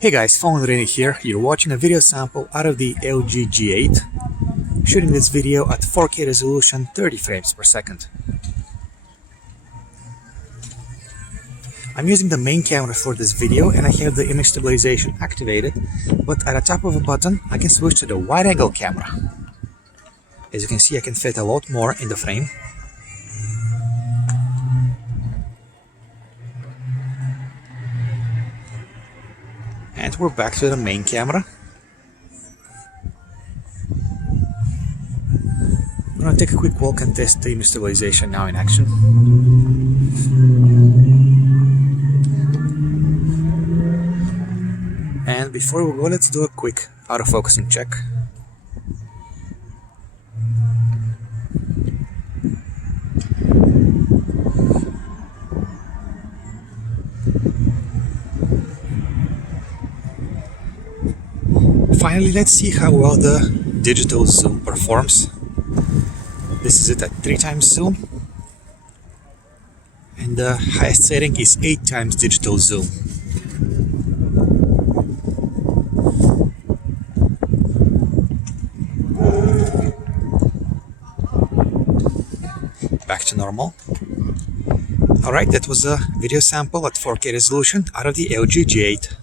Hey guys, PhoneArena here. You're watching a video sample out of the LG G8. Shooting this video at 4K resolution, 30 frames per second. I'm using the main camera for this video and I have the image stabilization activated, but at the top of a button I can switch to the wide angle camera. As you can see, I can fit a lot more in the frame. And we're back to the main camera. I'm gonna take a quick walk and test the image stabilization now in action. And before we go, let's do a quick autofocusing check. Finally, let's see how well the digital zoom performs. This is it at 3 times zoom, and the highest setting is 8 times digital zoom. Back to normal. Alright, that was a video sample at 4K resolution out of the LG G8.